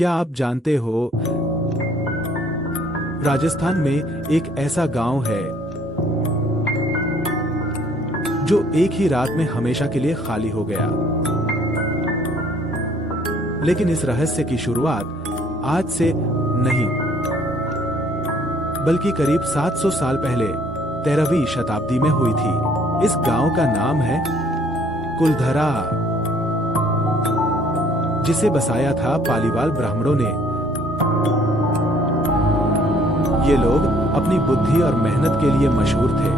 क्या आप जानते हो, राजस्थान में एक ऐसा गांव है जो एक ही रात में हमेशा के लिए खाली हो गया। लेकिन इस रहस्य की शुरुआत आज से नहीं, बल्कि करीब 700 साल पहले 13वीं शताब्दी में हुई थी। इस गांव का नाम है कुलधरा, जिसे बसाया था पालीवाल ब्राह्मणों ने। ये लोग अपनी बुद्धि और मेहनत के लिए मशहूर थे।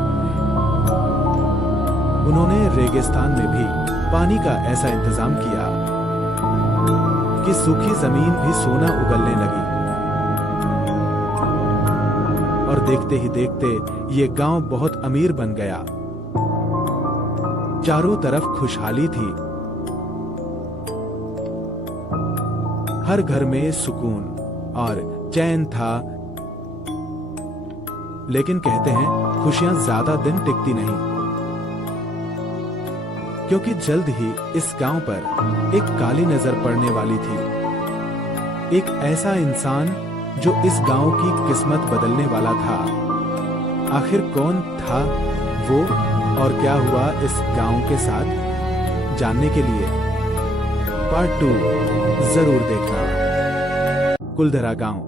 उन्होंने रेगिस्तान में भी पानी का ऐसा इंतजाम किया कि सूखी जमीन भी सोना उगलने लगी। और देखते ही देखते ये गांव बहुत अमीर बन गया। चारों तरफ खुशहाली थी। हर घर में सुकून और चैन था। लेकिन कहते हैं खुशियां ज्यादा दिन टिकती नहीं, क्योंकि जल्द ही इस गांव पर एक काली नजर पड़ने वाली थी। एक ऐसा इंसान जो इस गांव की किस्मत बदलने वाला था। आखिर कौन था वो और क्या हुआ इस गांव के साथ, जानने के लिए पार्ट 2 जरूर देखना। कुलधरा गांव,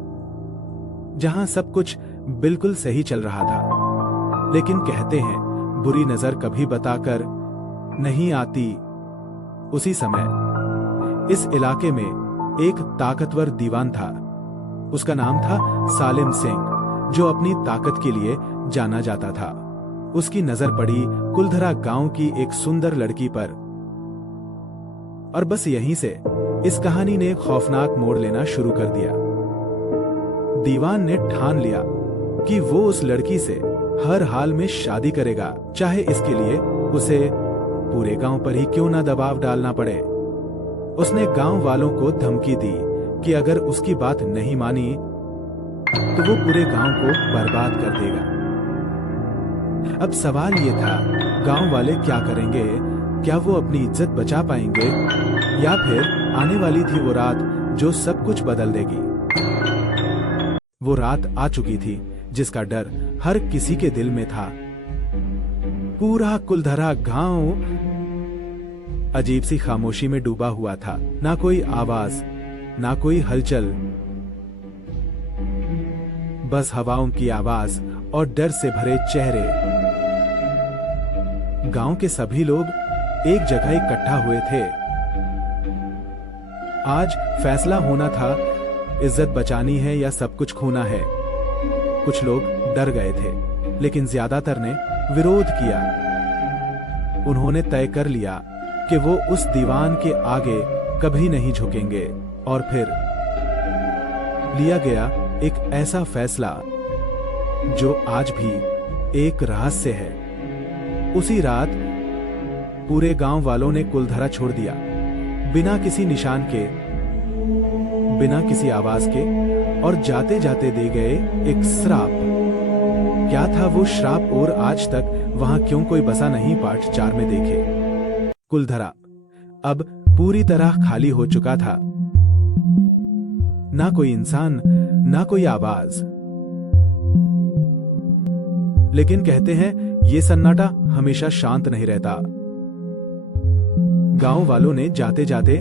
जहां सब कुछ बिल्कुल सही चल रहा था। लेकिन कहते हैं बुरी नजर कभी बताकर नहीं आती। उसी समय इस इलाके में एक ताकतवर दीवान था। उसका नाम था सालिम सिंह, जो अपनी ताकत के लिए जाना जाता था। उसकी नजर पड़ी कुलधरा गांव की एक सुंदर लड़की पर। और बस यहीं से इस कहानी ने खौफनाक मोड़ लेना शुरू कर दिया। दीवान ने ठान लिया कि वो उस लड़की से हर हाल में शादी करेगा, चाहे इसके लिए उसे पूरे गांव पर ही क्यों ना दबाव डालना पड़े। उसने गांव वालों को धमकी दी कि अगर उसकी बात नहीं मानी तो वो पूरे गांव को बर्बाद कर देगा। अब सवाल ये था, गांव वाले क्या करेंगे? क्या वो अपनी इज्जत बचा पाएंगे, या फिर आने वाली थी वो रात जो सब कुछ बदल देगी? वो रात आ चुकी थी जिसका डर हर किसी के दिल में था। पूरा कुलधरा गांव अजीब सी खामोशी में डूबा हुआ था। ना कोई आवाज, ना कोई हलचल, बस हवाओं की आवाज और डर से भरे चेहरे। गांव के सभी लोग एक जगह इकट्ठा हुए थे। आज फैसला होना था, इज्जत बचानी है या सब कुछ खोना है। कुछ लोग डर गए थे, लेकिन ज्यादातर ने विरोध किया। उन्होंने तय कर लिया कि वो उस दीवान के आगे कभी नहीं झुकेंगे। और फिर लिया गया एक ऐसा फैसला जो आज भी एक रहस्य है। उसी रात पूरे गांव वालों ने कुलधरा छोड़ दिया, बिना किसी निशान के, बिना किसी आवाज के, और जाते जाते दे गए एक श्राप। क्या था वो श्राप और आज तक वहां क्यों कोई बसा नहीं, पार्ट 4 में देखे। कुलधरा अब पूरी तरह खाली हो चुका था। ना कोई इंसान, ना कोई आवाज। लेकिन कहते हैं ये सन्नाटा हमेशा शांत नहीं रहता। गांव वालों ने जाते जाते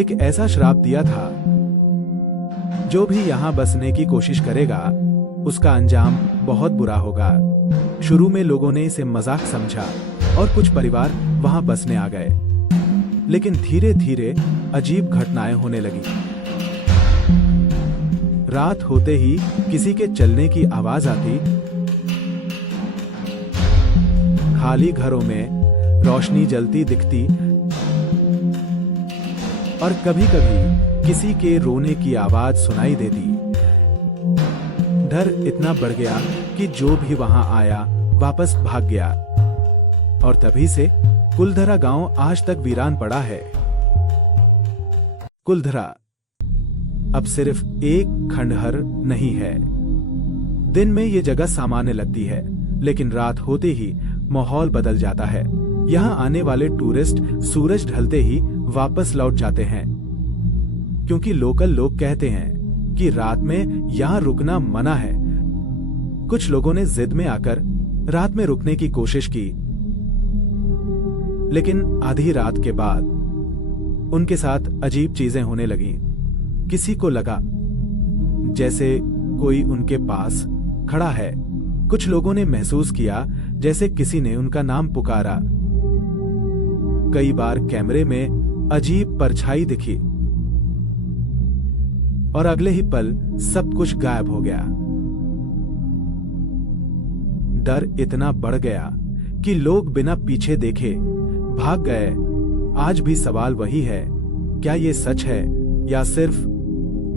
एक ऐसा श्राप दिया था, जो भी यहां बसने की कोशिश करेगा उसका अंजाम बहुत बुरा होगा। शुरू में लोगों ने इसे मजाक समझा और कुछ परिवार वहां बसने आ गए। लेकिन धीरे धीरे अजीब घटनाएं होने लगी। रात होते ही किसी के चलने की आवाज आती, खाली घरों में रोशनी जलती दिखती, और कभी कभी किसी के रोने की आवाज सुनाई देती। डर इतना बढ़ गया कि जो भी वहां आया वापस भाग गया। और तभी से कुलधरा गांव आज तक वीरान पड़ा है। कुलधरा अब सिर्फ एक खंडहर नहीं है। दिन में ये जगह सामान्य लगती है, लेकिन रात होते ही माहौल बदल जाता है। यहाँ आने वाले टूरिस्ट सूरज ढलते ही वापस लौट जाते हैं। क्योंकि लोकल लोग कहते हैं कि रात में यहां रुकना मना है। कुछ लोगों ने जिद में आकर रात में रुकने की कोशिश की, लेकिन आधी रात के बाद उनके साथ अजीब चीजें होने लगीं। किसी को लगा जैसे कोई उनके पास खड़ा है। कुछ लोगों ने महसूस किया जैसे किसी ने उनका नाम पुकारा। कई बार कैमरे में अजीब परछाई दिखी और अगले ही पल सब कुछ गायब हो गया। डर इतना बढ़ गया कि लोग बिना पीछे देखे भाग गए। आज भी सवाल वही है, क्या ये सच है या सिर्फ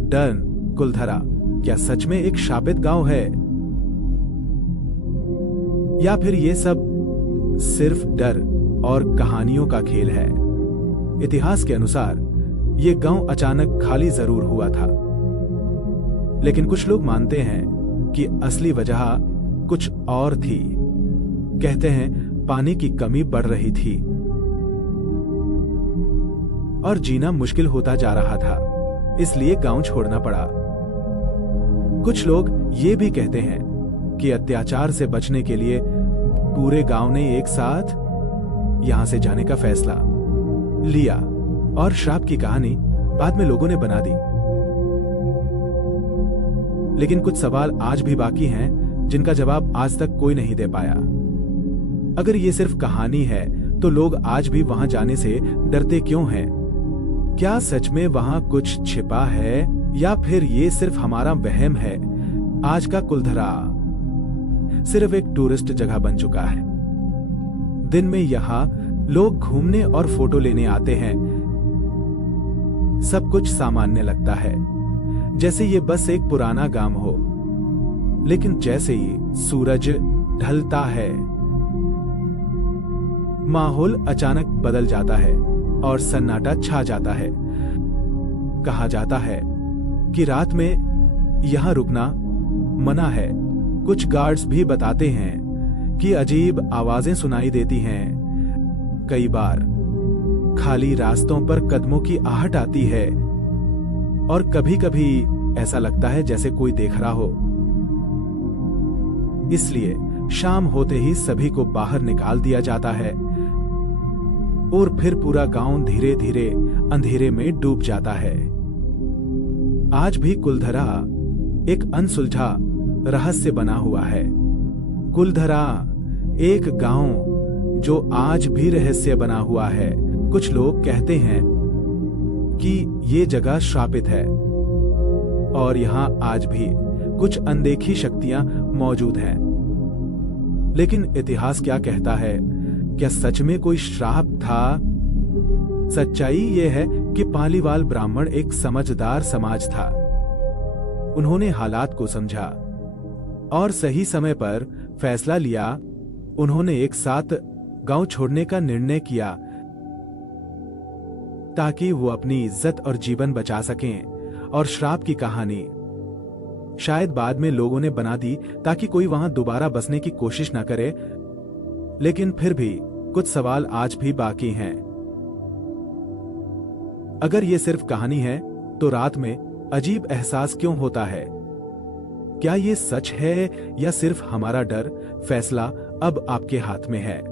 डर? कुलधरा क्या सच में एक शापित गांव है, या फिर ये सब सिर्फ डर और कहानियों का खेल है? इतिहास के अनुसार ये गांव अचानक खाली जरूर हुआ था, लेकिन कुछ लोग मानते हैं कि असली वजह कुछ और थी। कहते हैं पानी की कमी बढ़ रही थी और जीना मुश्किल होता जा रहा था, इसलिए गांव छोड़ना पड़ा। कुछ लोग ये भी कहते हैं कि अत्याचार से बचने के लिए पूरे गांव ने एक साथ यहां से जाने का फैसला लिया और श्राप की कहानी बाद में लोगों ने बना दी। लेकिन कुछ सवाल आज भी बाकी हैं जिनका जवाब आज तक कोई नहीं दे पाया। अगर ये सिर्फ कहानी है तो लोग आज भी वहां जाने से डरते क्यों हैं? क्या सच में वहां कुछ छिपा है या फिर ये सिर्फ हमारा वहम है? आज का कुलधरा सिर्फ एक टूरिस्ट जगह बन चुका है। दिन में यहाँ लोग घूमने और फोटो लेने आते हैं। सब कुछ सामान्य लगता है, जैसे ये बस एक पुराना गांव हो। लेकिन जैसे ही सूरज ढलता है, माहौल अचानक बदल जाता है और सन्नाटा छा जाता है। कहा जाता है कि रात में यहां रुकना मना है। कुछ गार्ड्स भी बताते हैं कि अजीब आवाजें सुनाई देती हैं। कई बार खाली रास्तों पर कदमों की आहट आती है और कभी-कभी ऐसा लगता है जैसे कोई देख रहा हो। इसलिए शाम होते ही सभी को बाहर निकाल दिया जाता है और फिर पूरा गांव धीरे धीरे अंधेरे में डूब जाता है। आज भी कुलधरा एक अनसुलझा रहस्य बना हुआ है। कुलधरा एक गांव जो आज भी रहस्य बना हुआ है। कुछ लोग कहते हैं कि ये जगह श्रापित है और यहां आज भी कुछ अनदेखी शक्तियां मौजूद हैं। लेकिन इतिहास क्या कहता है? क्या सच में कोई श्राप था? सच्चाई यह है कि पालीवाल ब्राह्मण एक समझदार समाज था। उन्होंने हालात को समझा और सही समय पर फैसला लिया। उन्होंने एक साथ गांव छोड़ने का निर्णय किया ताकि वो अपनी इज्जत और जीवन बचा सकें। और श्राप की कहानी शायद बाद में लोगों ने बना दी ताकि कोई वहां दोबारा बसने की कोशिश न करे। लेकिन फिर भी कुछ सवाल आज भी बाकी हैं। अगर ये सिर्फ कहानी है तो रात में अजीब एहसास क्यों होता है? क्या ये सच है या सिर्फ हमारा डर? फैसला अब आपके हाथ में है।